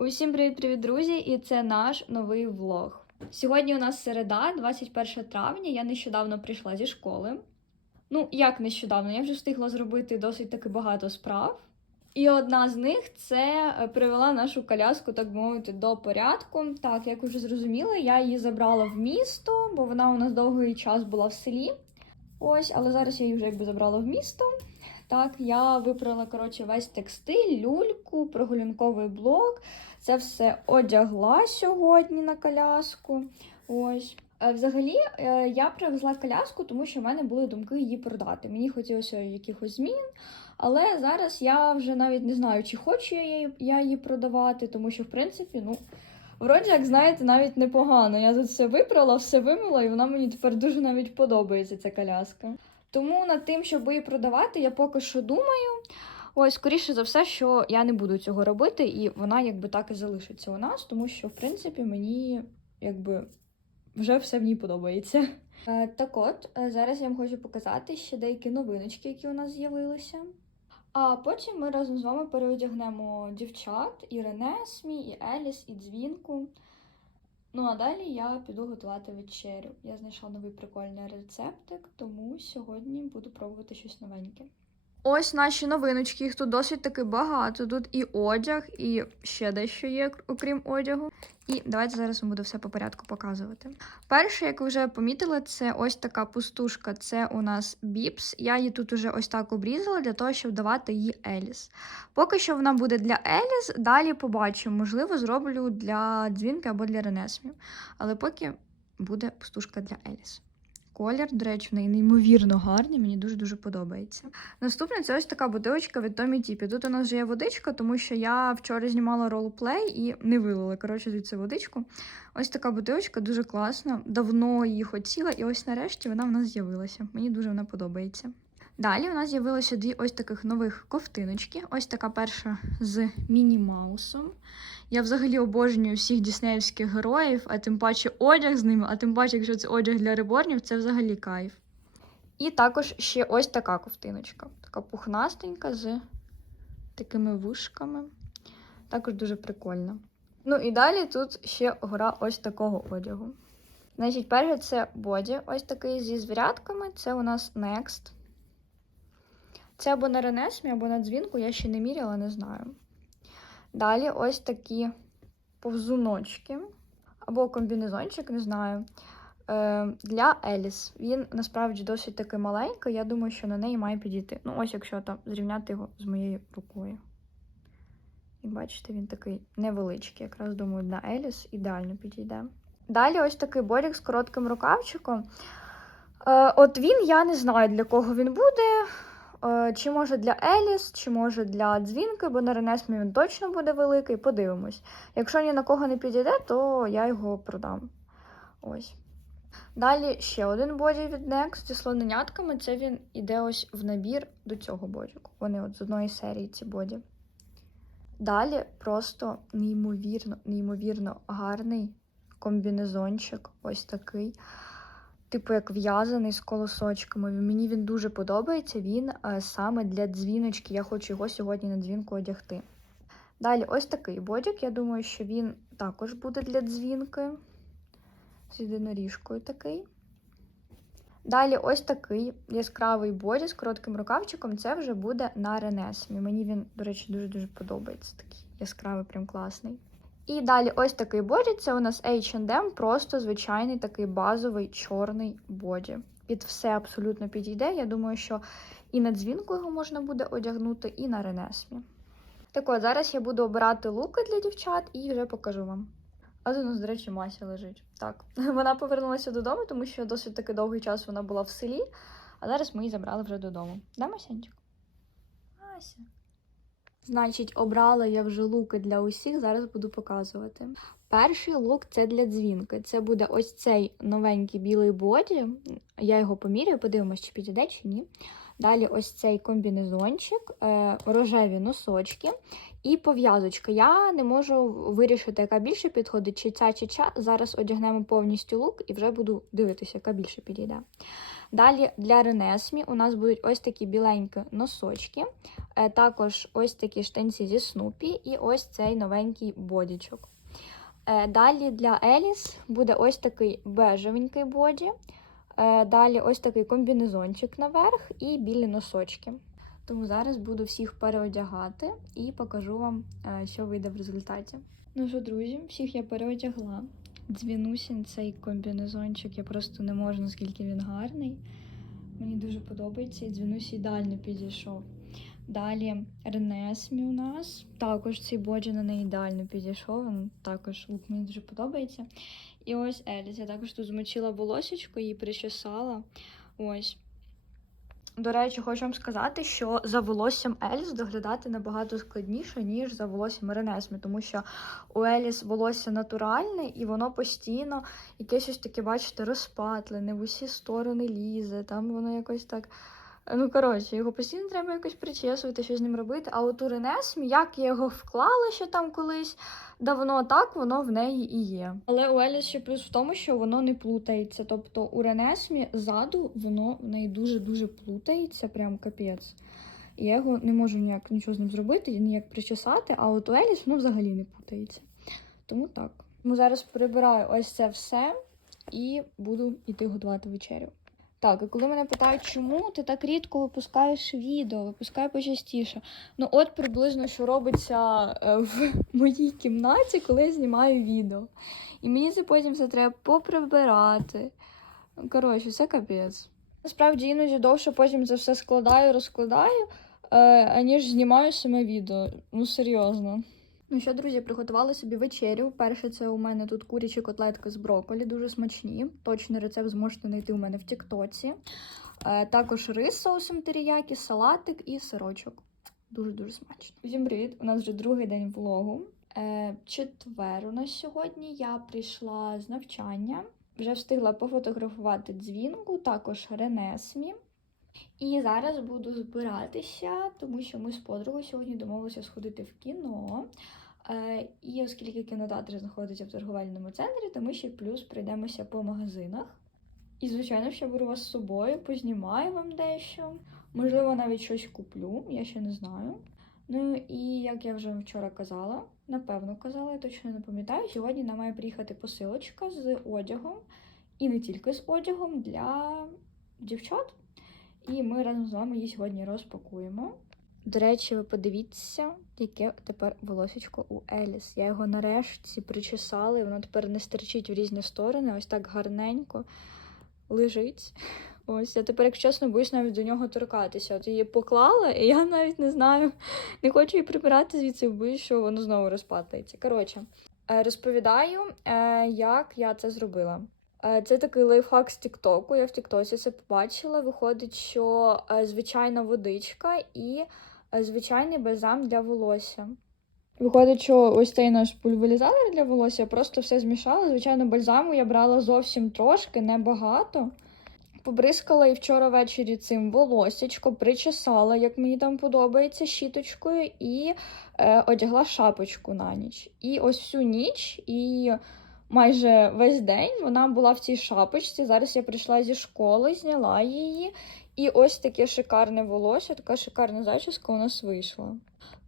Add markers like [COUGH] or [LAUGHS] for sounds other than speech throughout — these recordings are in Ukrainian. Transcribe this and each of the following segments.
Усім привіт-привіт, друзі! І це наш новий влог. Сьогодні у нас середа, 21 травня. Я нещодавно прийшла зі школи. Ну, як нещодавно, я вже встигла зробити досить таки багато справ. І одна з них це е, привела нашу коляску, так би мовити, до порядку. Так, як вже зрозуміли, я її забрала в місто, бо вона у нас довгий час була в селі. Ось, але зараз я її вже якби забрала в місто. Так, я випрала коротше весь текстиль, люльку, прогулянковий блок. Це все одягла сьогодні на коляску. Ось. Е, Взагалі, е, я привезла коляску, тому що в мене були думки її продати. Мені хотілося якихось змін, але зараз я вже навіть не знаю, чи хочу я її, продавати, тому що, в принципі, ну, вроді, як знаєте, навіть непогано. Я тут все випрала, все вимила, і вона мені тепер дуже навіть подобається, ця коляска. Тому над тим, щоб її продавати, я поки що думаю. Ось, скоріше за все, що я не буду цього робити, і вона якби так і залишиться у нас, тому що, в принципі, мені якби вже все в ній подобається. Е, так от, е, зараз я вам хочу показати ще деякі новиночки, які у нас з'явилися. А потім ми разом з вами переодягнемо дівчат і Ренесмі, і Еліс, і Дзвінку. Ну а далі я піду готувати вечерю. Я знайшла новий прикольний рецептик, тому сьогодні буду пробувати щось новеньке. Ось наші новиночки, їх тут досить таки багато. Тут і одяг, і ще дещо є, окрім одягу. І давайте зараз вам буду все по порядку показувати. Перше, як ви вже помітили, це ось така пустушка. Це у нас біпс. Я її тут уже ось так обрізала для того, щоб давати її Еліс. Поки що вона буде для Еліс, далі побачимо. Можливо, зроблю для дзвінки або для Ренесмів. Але поки буде пустушка для Еліс. Колір, до речі, в неї неймовірно гарний, мені дуже-дуже подобається. Наступне це ось така бутилочка від Томі Тіпі. Тут у нас вже є водичка, тому що я вчора знімала ролплей і не вилила, коротше, звідси водичку. Ось така бутилочка дуже класна. Давно її хотіла, і ось нарешті вона в нас з'явилася. Мені дуже вона подобається. Далі у нас з'явилося дві ось таких нових ковтиночки. Ось така перша з Міні Маусом. Я взагалі обожнюю всіх діснеївських героїв, а тим паче одяг з ними, а тим паче, якщо це одяг для реборнів, це взагалі кайф. І також ще ось така ковтиночка. Така пухнастенька з такими вушками. Також дуже прикольна. Ну і далі тут ще гора ось такого одягу. Значить, перше це боді, ось такий зі звірятками. Це у нас Next. Це або на Ренесмі, або на дзвінку, я ще не міряла, не знаю. Далі ось такі повзуночки, або комбінезончик, не знаю. Е, Для Еліс. Він насправді досить таки маленький, я думаю, що на неї має підійти. Ну, ось якщо там зрівняти його з моєю рукою. І бачите, він такий невеличкий. Якраз думаю, для Еліс ідеально підійде. Далі ось такий борік з коротким рукавчиком. Е, От він, я не знаю, для кого він буде. Е, Чи може для Еліс, чи може для дзвінки, бо на Ренесмі він точно буде великий. Подивимось. Якщо ні на кого не підійде, то я його продам. Ось. Далі ще один боді від Next зі слоненятками. Це він іде ось в набір до цього бодіку. Вони от з одної серії ці боді. Далі просто неймовірно, неймовірно гарний комбінезончик. Ось такий типу як в'язаний з колосочками. Мені він дуже подобається. Він е, саме для дзвіночки. Я хочу його сьогодні на дзвінку одягти. Далі, ось такий бодік. Я думаю, що він також буде для дзвінки. З єдиноріжкою такий. Далі ось такий яскравий боді з коротким рукавчиком. Це вже буде на Ренесмі. Мені він, до речі, дуже-дуже подобається. Такий яскравий, прям класний. І далі ось такий боді. Це у нас H&M, просто звичайний такий базовий чорний боді. Під все абсолютно підійде. Я думаю, що і на дзвінку його можна буде одягнути, і на Ренесмі. Так от, зараз я буду обирати луки для дівчат і вже покажу вам. А тут у нас, до речі, Мася лежить. Так, [LAUGHS] вона повернулася додому, тому що досить таки довгий час вона була в селі, а зараз ми її забрали вже додому. Да, Масянчик? Мася. Значить, обрала я вже луки для усіх, зараз буду показувати. Перший лук це для дзвінки. Це буде ось цей новенький білий боді. Я його поміряю, подивимось, чи підійде, чи ні. Далі ось цей комбінезончик, е, рожеві носочки і пов'язочка. Я не можу вирішити, яка більше підходить, чи ця, чи ця. Зараз одягнемо повністю лук і вже буду дивитися, яка більше підійде. Далі для Ренесмі у нас будуть ось такі біленькі носочки, е, також ось такі штанці зі Снупі і ось цей новенький бодічок. Е, Далі для Еліс буде ось такий бежевенький боді. Е, Далі ось такий комбінезончик наверх і білі носочки. Тому зараз буду всіх переодягати і покажу вам, що вийде в результаті. Ну що, друзі, всіх я переодягла. Дзвінусін цей комбінезончик, я просто не можу, наскільки він гарний. Мені дуже подобається, і дзвінусі ідеально підійшов. Далі Ренесмі у нас. Також цей боджі на неї ідеально підійшов. Він також лук мені дуже подобається. І ось Еліс. Я також тут змочила волосечко, її причесала. Ось. До речі, хочу вам сказати, що за волоссям Еліс доглядати набагато складніше, ніж за волоссям Ренесмі, тому що у Еліс волосся натуральне і воно постійно якесь ось таке, бачите, розпатлене, в усі сторони лізе, там воно якось так. Ну, коротше, його постійно треба якось причесувати, що з ним робити. А от у Ренесмі, як я його вклала ще там колись давно, так воно в неї і є. Але у Еліс ще плюс в тому, що воно не плутається. Тобто у Ренесмі ззаду воно в неї дуже-дуже плутається, прям капець. Я його не можу ніяк нічого з ним зробити, ніяк причесати, а от у Еліс воно взагалі не плутається. Тому так. Тому зараз прибираю ось це все і буду йти готувати вечерю. Так, і коли мене питають, чому ти так рідко випускаєш відео, випускай почастіше. Ну, от приблизно, що робиться е, в [LAUGHS] моїй кімнаті, коли я знімаю відео. І мені це потім все треба поприбирати. Коротше, це капець. Насправді іноді довше потім це все складаю, розкладаю, е, аніж знімаю саме відео. Ну, серйозно. Ну що, друзі, приготували собі вечерю. Перше, це у мене тут курячі котлетки з брокколі, дуже смачні. Точний рецепт зможете знайти у мене в Тіктоці. Е, також рис з соусом теріякі, салатик і сирочок. Дуже-дуже смачно. Всім привіт! У нас вже другий день влогу. Е, четвер у нас сьогодні. Я прийшла з навчання. Вже встигла пофотографувати дзвінку, також Ренесмі. І зараз буду збиратися, тому що ми з подругою сьогодні домовилися сходити в кіно. Е, І оскільки кінотеатр знаходиться в торговельному центрі, то ми ще плюс пройдемося по магазинах. І, звичайно, ще беру вас з собою, познімаю вам дещо. Можливо, навіть щось куплю, я ще не знаю. Ну і як я вже вчора казала, напевно казала, я точно не пам'ятаю. Сьогодні нам має приїхати посилочка з одягом, і не тільки з одягом для дівчат. І ми разом з вами її сьогодні розпакуємо. До речі, ви подивіться, яке тепер волосечко у Еліс. Я його нарешті причесала, і воно тепер не стерчить в різні сторони, ось так гарненько лежить. Ось, я тепер, якщо чесно, боюсь навіть до нього торкатися. От її поклала, і я навіть не знаю, не хочу її прибирати звідси, боюсь, що воно знову розпатається. Коротше, е, розповідаю, е, як я це зробила. Е, Це такий лайфхак з Тіктоку. Я в Тіктоці це побачила. Виходить, що е, звичайна водичка і е, звичайний бальзам для волосся. Виходить, що ось цей наш пульверізатор для волосся я просто все змішала. Звичайно, бальзаму я брала зовсім трошки, небагато. Побризкала і вчора ввечері цим волосечко, причесала, як мені там подобається, щіточкою, і е, одягла шапочку на ніч. І ось всю ніч і майже весь день вона була в цій шапочці. Зараз я прийшла зі школи, зняла її. І ось таке шикарне волосся, така шикарна зачіска у нас вийшла.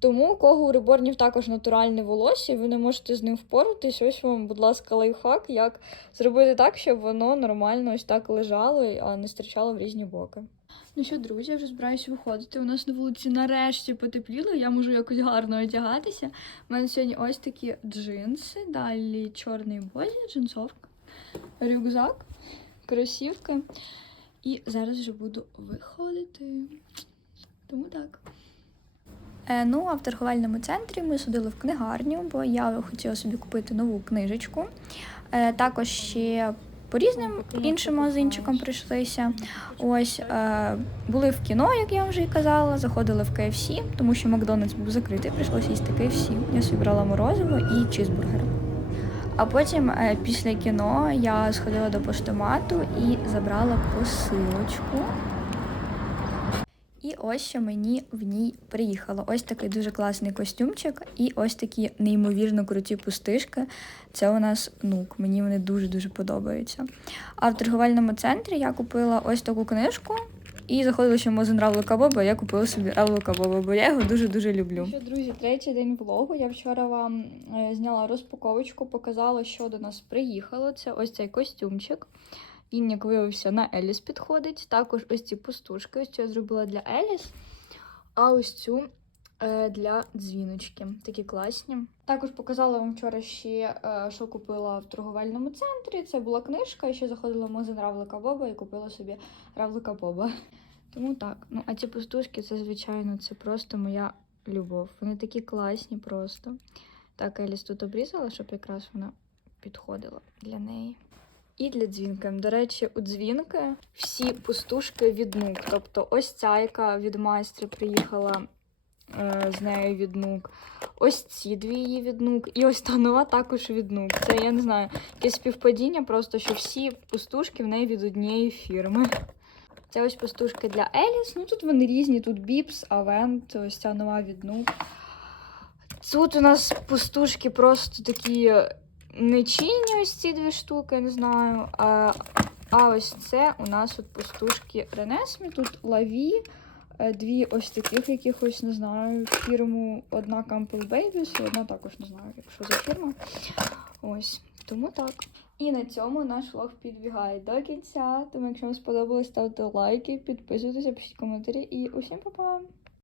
Тому, у кого у реборнів також натуральне волосся, ви не можете з ним впоратись, ось вам, будь ласка, лайфхак, як зробити так, щоб воно нормально ось так лежало, а не стирчало в різні боки. Ну що, друзі, я вже збираюся виходити. У нас на вулиці нарешті потепліло, я можу якось гарно одягатися. У мене сьогодні ось такі джинси, далі чорний боді, джинсовка, рюкзак, кросівки. І зараз вже буду виходити. Тому так. Е, ну, а в торговельному центрі ми сходили в книгарню, бо я хотіла собі купити нову книжечку. Е, також ще по різним іншим магазинчикам прийшлися. Ось е, були в кіно, як я вже і казала, заходили в KFC, тому що Макдональдс був закритий, прийшлося їсти KFC. Я собі брала морозиво і чізбургер. А потім, е, після кіно, я сходила до поштомату і забрала посилочку. І ось що мені в ній приїхало. Ось такий дуже класний костюмчик і ось такі неймовірно круті пустишки. Це у нас нук. Мені вони дуже-дуже подобаються. А в торговельному центрі я купила ось таку книжку. І заходила ще в магазин Равлика Боба, я купила собі Равлика Боба, бо я його дуже-дуже люблю. Що, друзі, третій день влогу. Я вчора вам е, зняла розпаковочку, показала, що до нас приїхало. Це ось цей костюмчик. Він, як виявився, на Еліс підходить. Також ось ці пустушки. Ось цю я зробила для Еліс. А ось цю для дзвіночки. Такі класні. Також показала вам вчора ще, е, що купила в торговельному центрі. Це була книжка, і ще заходила в магазин Равлика Боба і купила собі Равлика Боба. Тому так. Ну, а ці пустушки, це, звичайно, це просто моя любов. Вони такі класні просто. Так, Еліс тут обрізала, щоб якраз вона підходила для неї. І для дзвінки. До речі, у дзвінки всі пустушки від нук. Тобто ось ця, яка від майстра приїхала е, з нею від. Ось ці дві її від нук. І ось та нова також від нук. Це я не знаю, якесь співпадіння, просто що всі пустушки в неї від однієї фірми. Це ось пустушки для Еліс. Ну тут вони різні. Тут Біпс, Авент, ось ця нова від нук. Тут у нас пустушки просто такі нечинні, ось ці дві штуки, я не знаю. А, а ось це у нас от пустушки Ренесмі. Тут лаві, е, дві ось таких якихось, не знаю, фірму. Одна Campbell Babies, одна також не знаю, якщо за фірма. Ось, тому так. І на цьому наш влог підбігає до кінця. Тому, якщо вам сподобалось, ставте лайки, підписуйтесь, пишіть коментарі і усім па-па!